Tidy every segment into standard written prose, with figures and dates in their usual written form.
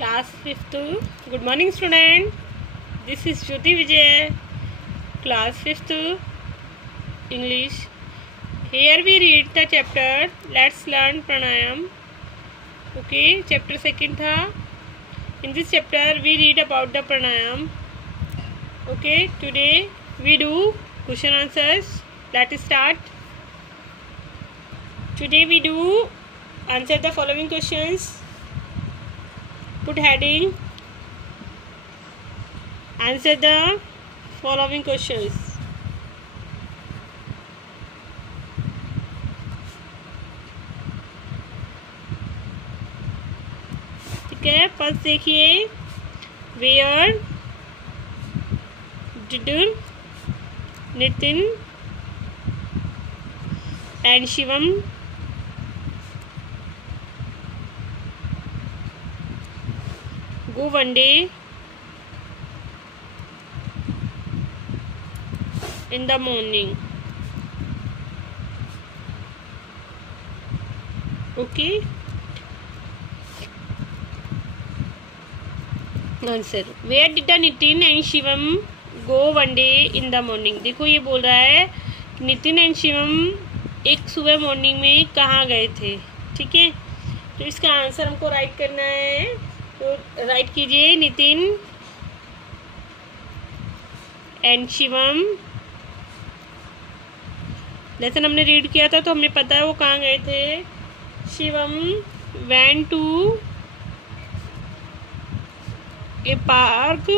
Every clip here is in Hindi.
Class 5th. Good morning, student. This is Jyoti Vijay. Class 5th English. Here we read the chapter. Let's learn pranayam. Okay, chapter 2 था. In this chapter we read about the pranayam. Okay, today we do question answers. Let's start. Today we do answer the following questions. Put heading. Answer the following questions. ठीक है, फर्स्ट देखिए. Where did Nitin and Shivam go one day in the morning. Okay, answer. Where did the Nitin and Shivam go one day in the morning? देखो ये बोल रहा है नितिन एंड शिवम एक सुबह मॉर्निंग में कहाँ गए थे. ठीक है, तो इसका आंसर हमको राइट करना है. तो राइट कीजिए. नितिन एंड शिवम. लेसन हमने रीड किया था तो हमें पता है वो कहाँ गए थे. Shivam went to a park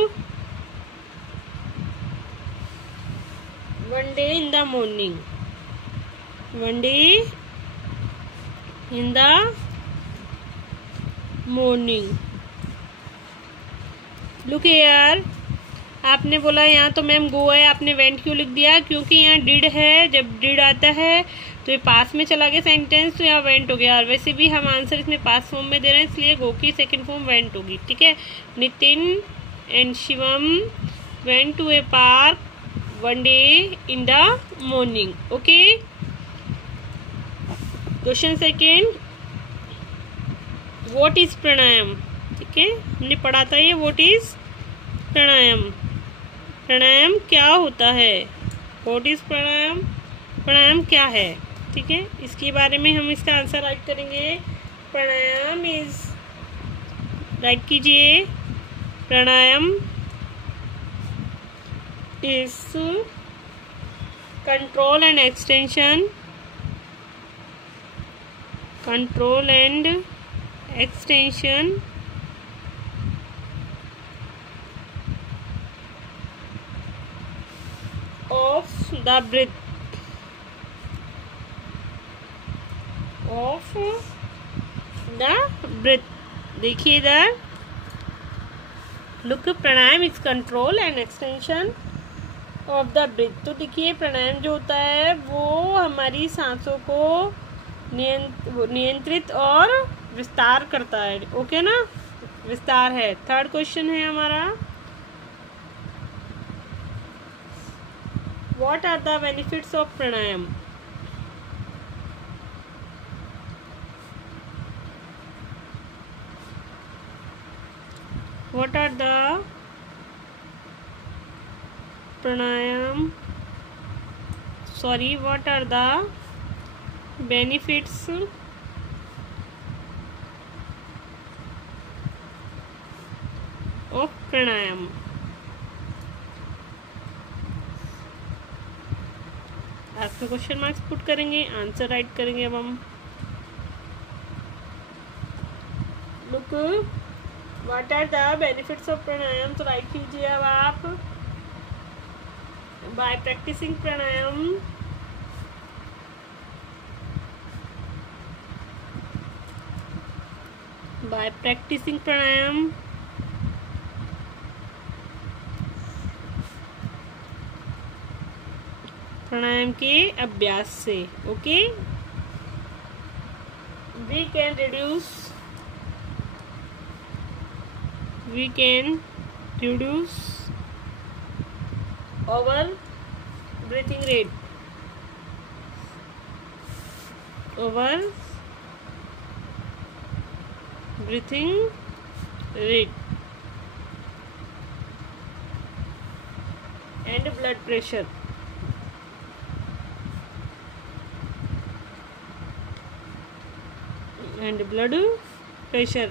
one day in the morning. One day in the morning. Look here. आपने बोला यहाँ तो मैम गो है, आपने वेंट क्यों लिख दिया? क्योंकि यहाँ डिड है. जब डिड आता है तो ये पास में चला गया सेंटेंस, तो यहाँ वेंट हो गया. और वैसे भी हम आंसर इसमें पास फॉर्म में दे रहे हैं, इसलिए गो की सेकंड फॉर्म वेंट होगी. ठीक है. Nitin and Shivam went to a park one day in the morning. Okay. Question second. What is pranayam? ठीक है, हमने पढ़ा था ये. What is pranayam? प्राणायाम क्या होता है? What is pranayam? प्राणायाम क्या है? ठीक है, इसके बारे में हम इसका आंसर राइट करेंगे. प्राणायाम इज, राइट कीजिए. Pranayam is control and extension. Control and extension of the breath. Of the breath. देखिए इधर. Look, pranayam is control and extension of the breath. तो देखिए प्राणायाम जो होता है वो हमारी सांसों को नियंत्रित और विस्तार करता है. ओके ना, विस्तार है. थर्ड क्वेश्चन है हमारा. What are the benefits of pranayam? What are the pranayam? Sorry, what are the benefits of pranayam? आपके क्वेश्चन मार्क्स पुट करेंगे, आंसर राइट करेंगे. अब हम look, what are the benefits of pranayam. तो राइट कीजिए अब आप. बाय प्रैक्टिसिंग प्राणायाम प्राणायाम के अभ्यास से. Okay, we can reduce our breathing rate. Our breathing rate and blood pressure. And blood pressure.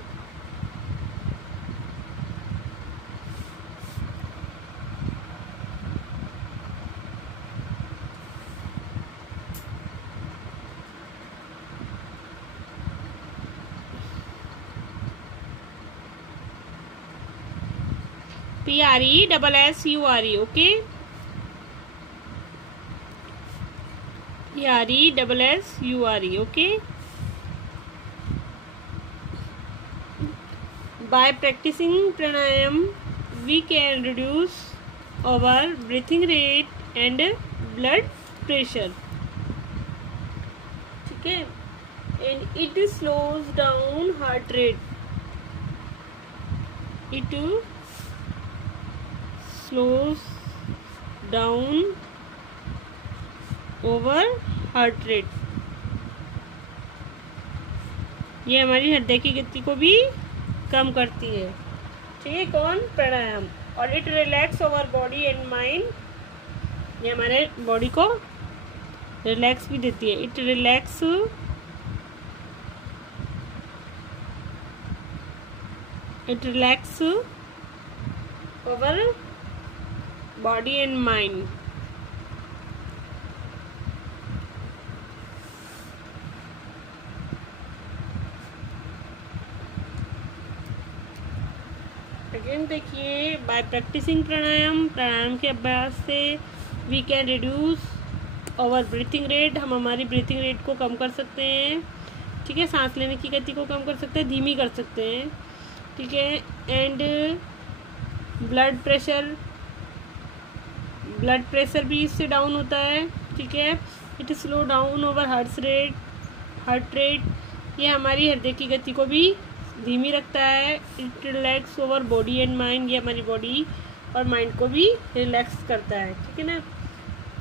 PRESSURE, okay? PRESSURE, okay? By practicing pranayam, we can reduce our breathing rate and blood pressure. Okay? And it slows down heart rate. It slows down over heart rate. ये हमारी हृदय की गति को भी कम करती है. ठीक है, कौन? प्राणायाम. और it relax our body and mind. ये हमारे बॉडी को रिलैक्स भी देती है. It relax our body and mind. Again देखिए, बाय प्रैक्टिसिंग प्राणायाम के अभ्यास से we can reduce our breathing rate. हम हमारी ब्रीथिंग रेट को कम कर सकते हैं. ठीक है, सांस लेने की गति को कम कर सकते हैं, धीमी कर सकते हैं. ठीक है, एंड ब्लड प्रेशर भी इससे डाउन होता है. ठीक है, it slow down over heart rate. ये हमारी हृदय की गति को भी धीमी रखता है. It relax our body and mind. ये हमारी बॉडी और माइंड को भी रिलैक्स करता है. ठीक है ना,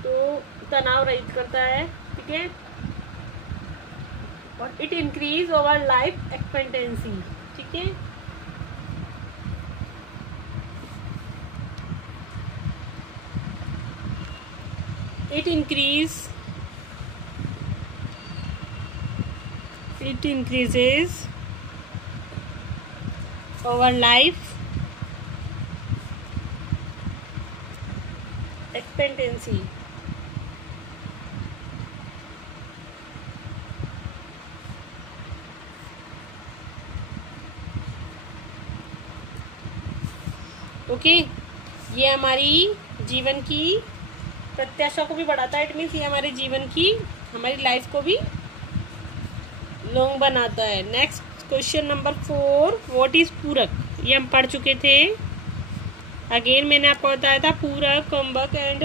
तो तनाव रहित करता है. ठीक है, और it increase over life expectancy. ठीक है, it increases our life expectancy. Okay, ये हमारी जीवन की प्रत्याशा को भी बढ़ाता है. इट मीन्स ये हमारे जीवन की, हमारी लाइफ को भी लॉन्ग बनाता है. Next question number 4, what is पूरक. ये हम पढ़ चुके थे. अगेन मैंने आपको बताया था पूरक, कुंभक एंड,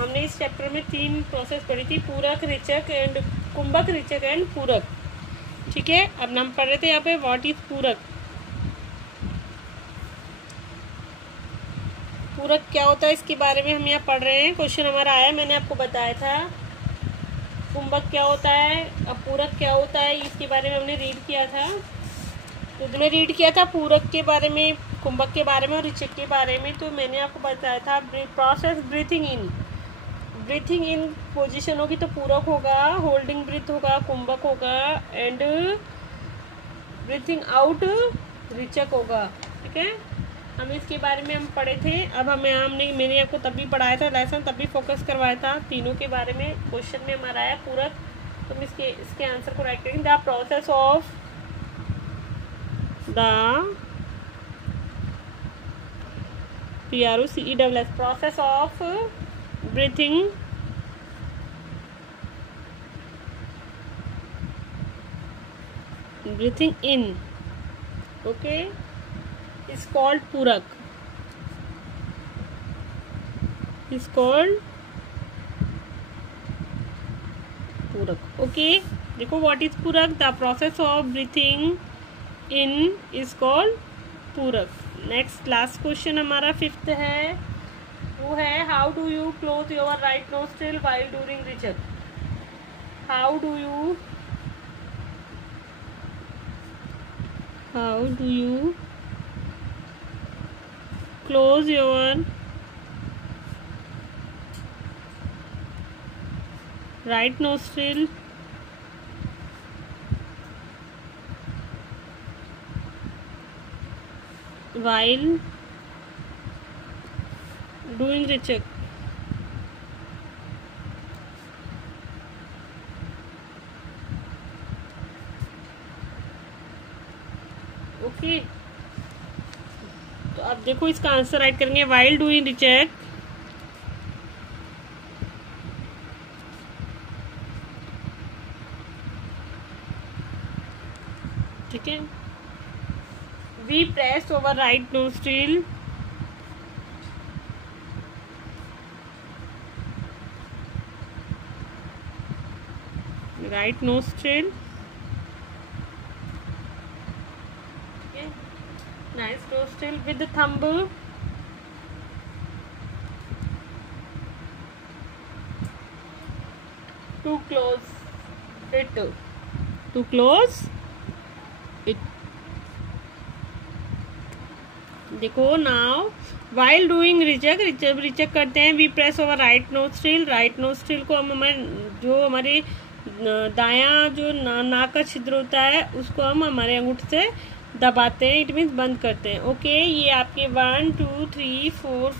हमने इस चैप्टर में 3 प्रोसेस पढ़ी थी. पूरक, रिचक एंड कुंभक, रिचक एंड पूरक. ठीक है, अब हम पढ़ रहे थे यहाँ पे व्हाट इज पूरक. पूरक क्या होता है इसके बारे में हम यहाँ पढ़ रहे हैं. क्वेश्चन हमारा आया, मैंने आपको बताया था कुंभक क्या होता है, अब पूरक क्या होता है, इसके बारे में हमने रीड किया था. तो जो मैं रीड किया था पूरक के बारे में, कुंभक के बारे में और रिचक के बारे में, तो मैंने आपको बताया था प्रोसेस ब्रीथिंग इन पोजीशन होगी तो पूरक होगा, होल्डिंग ब्रीथ होगा कुंभक होगा, एंड ब्रीथिंग आउट रिचक होगा. ठीक है, हम इसके बारे में हम पढ़े थे. अब मैंने आपको तभी पढ़ाया था लेसन, तभी फोकस करवाया था तीनों के बारे में. क्वेश्चन में हमारा आया पूरक, तो हम इसके आंसर को राइट करेंगे. The process of PROCESS process of breathing in, okay, is called purak. Okay, देखो what is purak. The process of breathing in is called purak. Next last question हमारा 5th है, वो है how do you close your right nostril while during rechak. How do you How do you close your right nostril while doing Richak? Okay, तो अब देखो इसका आंसर राइट करेंगे वाइल डूइंग रिचेक। ठीक है, we press our right nostril right nostril. Okay, nice nostril with the thumb to close it. To close it. देखो नाउ वाइल डूइंग रिचेक, जब रिचेक करते हैं we press our right nostril. Right nostril को हम जो हमारे दायां जो नाक का छिद्र होता है उसको हम हमारे अंगूठे से दबाते हैं, इट मीन्स बंद करते हैं। ओके, ये आपके 1 2 3 4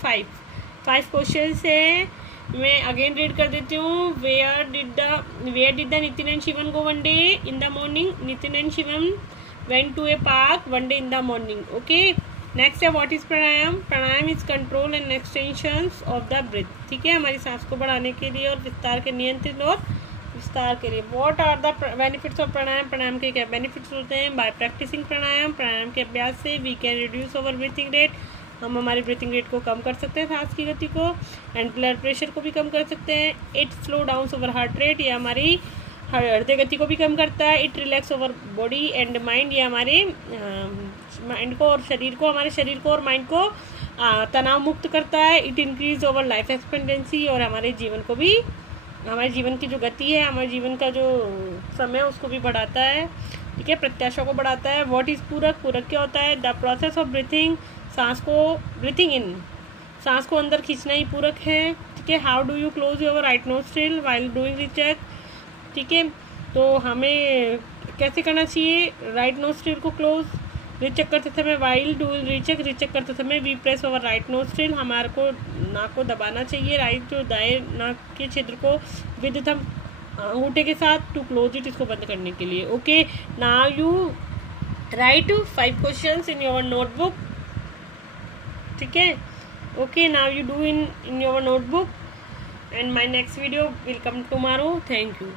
5 क्वेश्चन है। मैं अगेन रीड कर देती हूँ। Where did the Nitin and Shivam go one day in the morning? Nitin and Shivam went to a park one day in the morning. Okay, next है what is pranayam? Pranayam is control and extensions of the breath. ठीक है, हमारी सांस को बढ़ाने के लिए और विस्तार के नियंत्रित और विस्तार के लिए। What are the benefits of pranayam? Pranayam के क्या बेनिफिट्स होते हैं? बाय प्रैक्टिसिंग प्राणायाम, प्राणायाम के अभ्यास से we can reduce our breathing rate, हम हमारी ब्रीथिंग रेट को कम कर सकते हैं, सांस की गति को, एंड ब्लड प्रेशर को भी कम कर सकते हैं। It slow down over heart rate, ये हमारी हृदय गति को भी कम करता है। It relax our body and mind, ये हमारे माइंड को और शरीर को, हमारे शरीर को और माइंड को तनाव मुक्त करता है। It increase over life expectancy, और हमारे जीवन को भी, हमारे जीवन की जो गति है, हमारे जीवन का जो समय है उसको भी बढ़ाता है। ठीक है, प्रत्याशा को बढ़ाता है। व्हाट इज पूरक? पूरक क्या होता है? द प्रोसेस ऑफ ब्रीथिंग, सांस को ब्रीथिंग इन, सांस को अंदर खींचना ही पूरक है। ठीक है, how do you close your right nostril while doing Rechak? ठीक है, तो हमें कैसे करना चाहिए राइट नोस्ट्रिल को क्लोज? रिचेक करते समय वाइल डूइंग रिचेक, रिचेक करते समय we press our right nostril, हमारे को नाक को दबाना चाहिए, राइट जो दाएं नाक के छिद्र को विद थंब अंगूठे के साथ, टू क्लोज इट, इसको बंद करने के लिए। Okay, now you right 5 questions in your notebook. ठीक है, okay, now you do in your notebook and my next video will come tomorrow. Thank you.